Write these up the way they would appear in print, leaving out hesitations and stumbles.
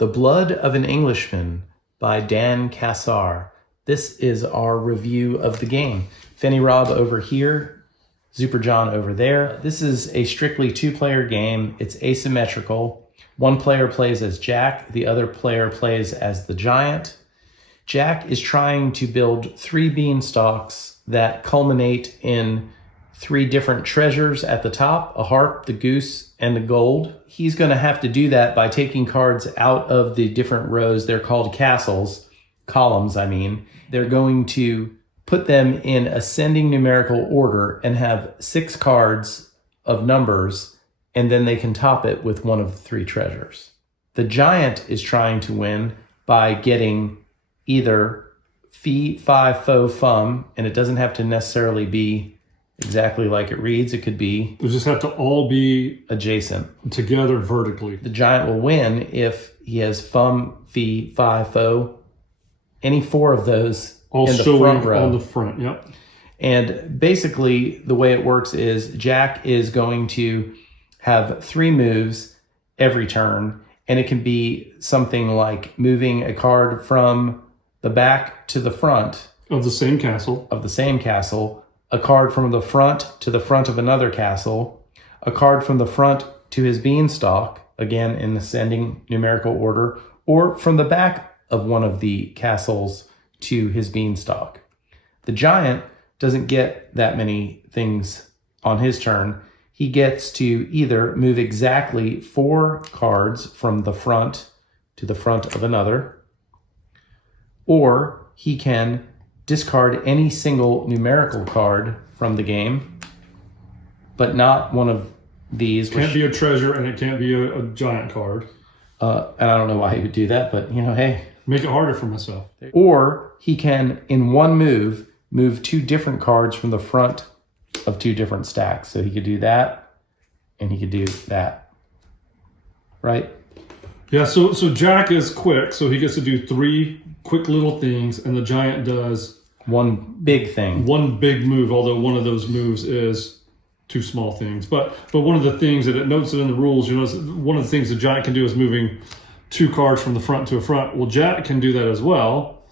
The Blood of an Englishman by Dan Cassar. This is our review of the game. Fenny Rob over here, Zuper John over there. This is a strictly two-player game. It's asymmetrical. One player plays as Jack, the other player plays as the giant. Jack is trying to build 3 beanstalks that culminate in 3 different treasures at the top, a harp, the goose, and the gold. He's going to have to do that by taking cards out of the different rows. They're called columns, I mean. They're going to put them in ascending numerical order and have 6 cards of numbers, and then they can top it with one of the 3 treasures. The giant is trying to win by getting either Fi Fo Fum, and it doesn't have to necessarily be exactly like it reads. It could be... They just have to all be adjacent. Together vertically. The giant will win if he has Fum, Fi, Fo, any 4 of those all in the front row. On the front, yep. And basically the way it works is Jack is going to have 3 moves every turn, and it can be something like moving a card from the back to the front of the same castle, a card from the front to the front of another castle, a card from the front to his beanstalk, again in ascending numerical order, or from the back of one of the castles to his beanstalk. The giant doesn't get that many things on his turn. He gets to either move exactly 4 cards from the front to the front of another, or he can discard any single numerical card from the game, but not one of these. Can't be a treasure, and it can't be a giant card. And I don't know why he would do that, but hey. Make it harder for myself. Or he can, in one move 2 different cards from the front of 2 different stacks. So he could do that, and he could do that. Right? Yeah, so Jack is quick, so he gets to do 3 quick little things, and the giant does one big thing. One big move, although one of those moves is 2 small things. But one of the things that it notes it in the rules, one of the things the giant can do is moving 2 cards from the front to a front. Well, Jack can do that as well,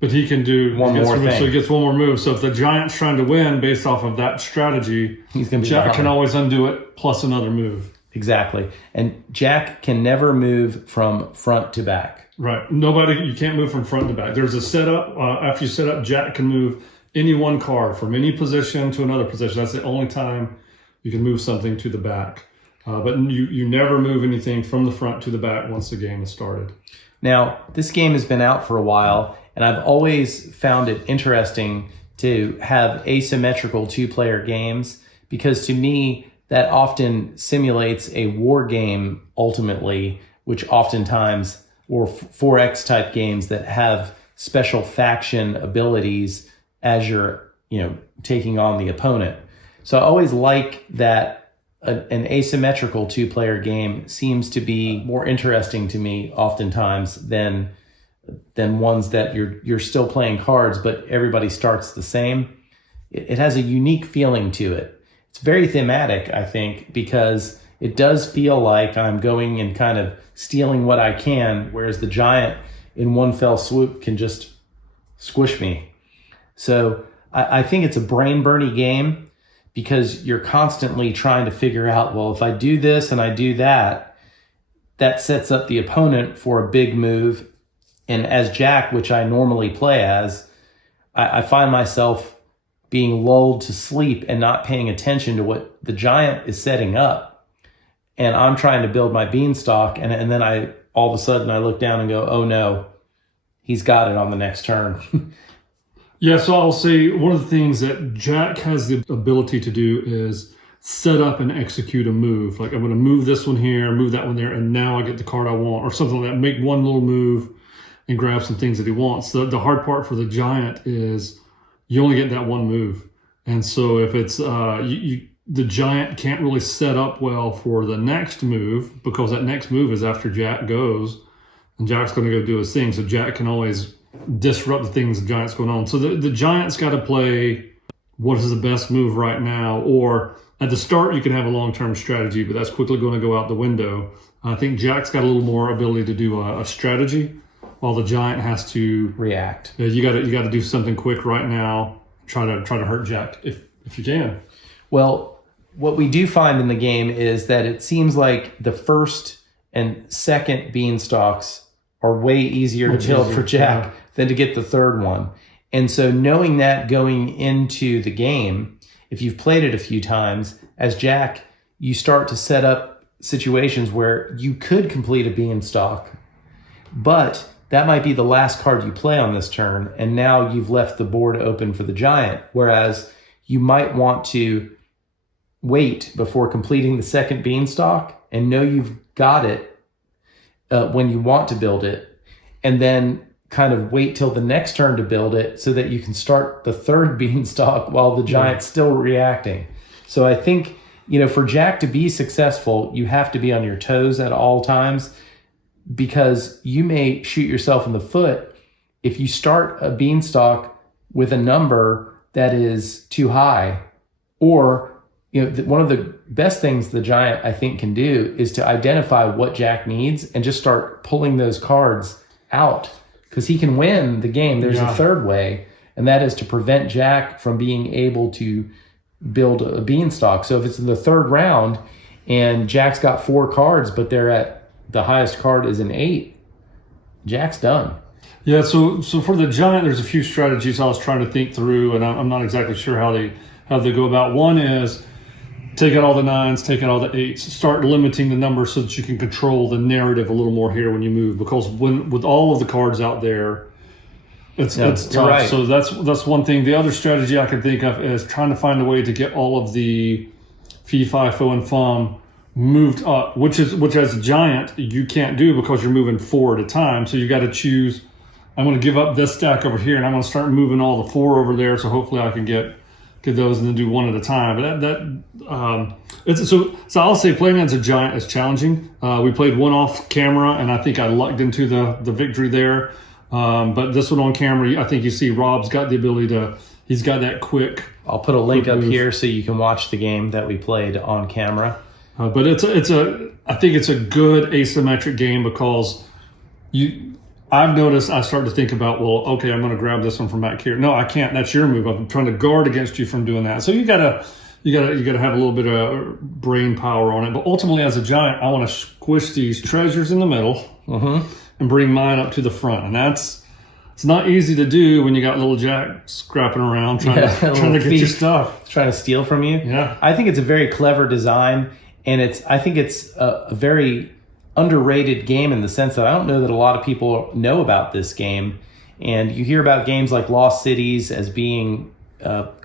but he can do one more thing. So he gets one more move. So if the giant's trying to win based off of that strategy, Jack can always undo it plus another move. Exactly. And Jack can never move from front to back. Right. You can't move from front to back. There's a setup. After you set up, Jack can move any one card from any position to another position. That's the only time you can move something to the back. But you never move anything from the front to the back once the game is started. Now, this game has been out for a while, and I've always found it interesting to have asymmetrical 2-player games, because to me, that often simulates a war game ultimately, which oftentimes, or 4X type games that have special faction abilities as you're, taking on the opponent. So I always like that an asymmetrical 2-player game seems to be more interesting to me oftentimes than ones that you're still playing cards, but everybody starts the same. It has a unique feeling to it. It's very thematic, I think, because it does feel like I'm going and kind of stealing what I can, whereas the giant in one fell swoop can just squish me. So I think it's a brain-burny game because you're constantly trying to figure out, well, if I do this and I do that, that sets up the opponent for a big move. And as Jack, which I normally play as, I find myself being lulled to sleep and not paying attention to what the giant is setting up. And I'm trying to build my beanstalk, and then all of a sudden I look down and go, oh no, he's got it on the next turn. Yeah, so I'll say one of the things that Jack has the ability to do is set up and execute a move. Like, I'm going to move this one here, move that one there, and now I get the card I want, or something like that. Make one little move and grab some things that he wants. The hard part for the giant is you only get that one move. And so if it's the giant can't really set up well for the next move, because that next move is after Jack goes, and Jack's going to go do his thing. So Jack can always disrupt the things the giant's going on. So the giant's got to play what is the best move right now, or at the start you can have a long-term strategy, but that's quickly going to go out the window. I think Jack's got a little more ability to do a strategy, while the giant has to react. You got to do something quick right now. Try to hurt Jack if you can. Well, what we do find in the game is that it seems like the first and second beanstalks are way easier to build for Jack than to get the third one. And so knowing that going into the game, if you've played it a few times, as Jack, you start to set up situations where you could complete a beanstalk, but that might be the last card you play on this turn, and now you've left the board open for the giant, whereas you might want to wait before completing the second beanstalk and know you've got it when you want to build it, and then kind of wait till the next turn to build it so that you can start the third beanstalk while the giant's still reacting. So I think, for Jack to be successful, you have to be on your toes at all times, because you may shoot yourself in the foot if you start a beanstalk with a number that is too high. Or, one of the best things the giant, I think, can do is to identify what Jack needs and just start pulling those cards out, because he can win the game. There's a third way, and that is to prevent Jack from being able to build a beanstalk. So if it's in the third round and Jack's got 4 cards, but they're at the highest card is an 8, Jack's done. Yeah, so for the giant, there's a few strategies I was trying to think through, and I'm not exactly sure how they go about. One is take out all the 9s, take out all the 8s, start limiting the number so that you can control the narrative a little more here when you move, because with all of the cards out there, it's tough. Right. So that's one thing. The other strategy I can think of is trying to find a way to get all of the Fi Fo Fum moved up, which as a giant you can't do because you're moving 4 at a time. So you got to choose. I'm going to give up this stack over here, and I'm going to start moving all the 4 over there. So hopefully I can get those and then do 1 at a time. But so I'll say playing as a giant is challenging. We played one off camera, and I think I lucked into the victory there. But this one on camera, I think you see Rob's got the ability to. He's got that quick. I'll put a link up here so you can watch the game that we played on camera. But I think it's a good asymmetric game, because I've noticed I start to think about, well, okay, I'm going to grab this one from back here. No, I can't. That's your move. I'm trying to guard against you from doing that. So you gotta have a little bit of brain power on it. But ultimately, as a giant, I want to squish these treasures in the middle and bring mine up to the front, and it's not easy to do when you got little Jack scrapping around trying to get your stuff, trying to steal from you. Yeah, I think it's a very clever design. And I think it's a very underrated game in the sense that I don't know that a lot of people know about this game. And you hear about games like Lost Cities as being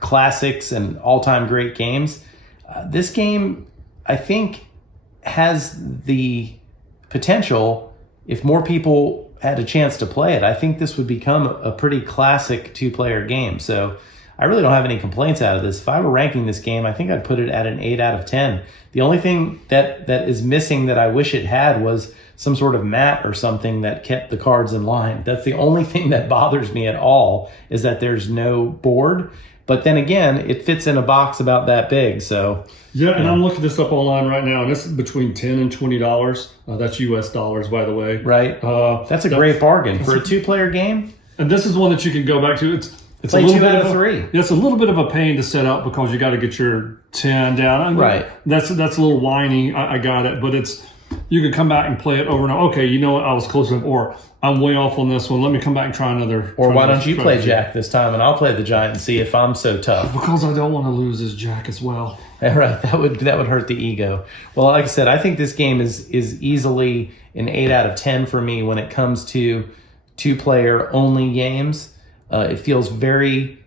classics and all-time great games. This game, I think, has the potential, if more people had a chance to play it, I think this would become a pretty classic 2-player game. So I really don't have any complaints out of this. If I were ranking this game, I think I'd put it at an 8 out of 10. The only thing that is missing that I wish it had was some sort of mat or something that kept the cards in line. That's the only thing that bothers me at all, is that there's no board. But then again, it fits in a box about that big. So yeah, and I'm looking this up online right now, and this is between $10 and $20. That's US dollars, by the way. Right. That's a great bargain for a 2-player game. And this is one that you can go back to. It's play a little 2 bit out of 3. Yeah, it's a little bit of a pain to set up because you got to get your 10 down. I mean, right. That's a little whiny. I got it, but you could come back and play it over and over. Okay, you know what? I was close enough, or I'm way off on this one. Let me come back and try another. Or why don't you play Jack this time and I'll play the giant and see if I'm so tough? Because I don't want to lose as Jack as well. Right, that would hurt the ego. Well, like I said, I think this game is easily an 8 out of 10 for me when it comes to 2-player only games. It feels very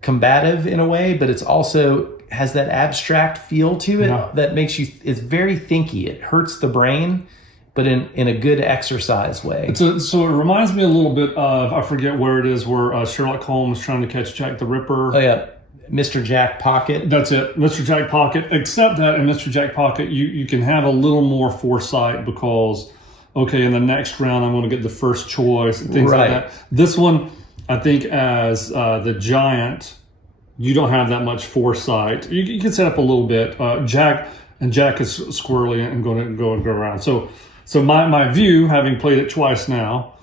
combative in a way, but it's also has that abstract feel to it that makes you. It's very thinky. It hurts the brain, but in a good exercise way. So it reminds me a little bit of, I forget where it is, where Sherlock Holmes trying to catch Jack the Ripper. Oh yeah, Mr. Jack Pocket. That's it, Mr. Jack Pocket. Except that in Mr. Jack Pocket, you can have a little more foresight because, okay, in the next round I'm going to get the first choice and things like that. This one, I think, as the giant, you don't have that much foresight. You can set up a little bit. Jack is squirrely and going to go around. So my view, having played it twice now,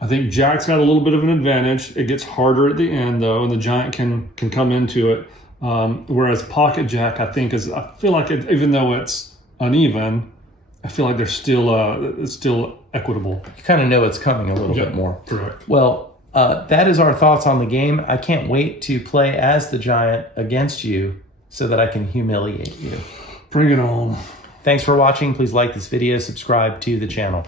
I think Jack's got a little bit of an advantage. It gets harder at the end though, and the giant can come into it. Whereas pocket Jack, I feel like even though it's uneven, I feel like it's still equitable. You kind of know it's coming a little bit more. Correct. Well, that is our thoughts on the game. I can't wait to play as the giant against you so that I can humiliate you. Bring it on. Thanks for watching. Please like this video, subscribe to the channel.